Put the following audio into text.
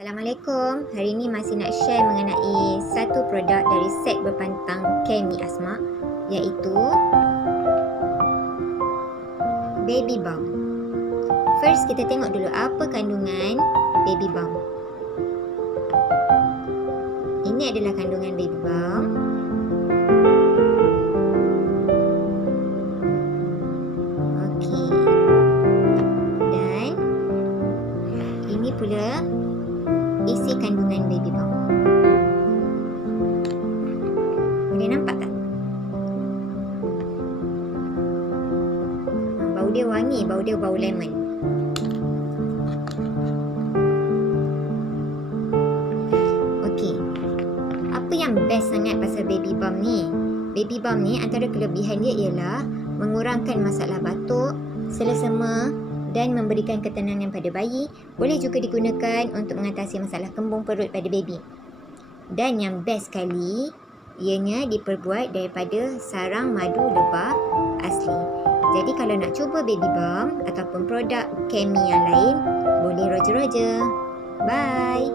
Assalamualaikum. Hari ini masih nak share mengenai satu produk dari set berpantang Kemi Asma, iaitu Baby Balm. First kita tengok dulu apa kandungan Baby Balm. Ini adalah kandungan Baby Balm. Okey. Dan ini pula isi kandungan Baby Balm. Boleh nampak tak? Bau dia wangi, bau dia bau lemon. Okey. Apa yang best sangat pasal Baby Balm ni? Baby Balm ni antara kelebihan dia ialah mengurangkan masalah batuk, selesema dan memberikan ketenangan pada bayi. Boleh juga digunakan untuk mengatasi masalah kembung perut pada baby. Dan yang best sekali, ianya diperbuat daripada sarang madu lebah asli. Jadi kalau nak cuba Baby Balm ataupun produk Kemi yang lain, boleh roja-roja. Bye!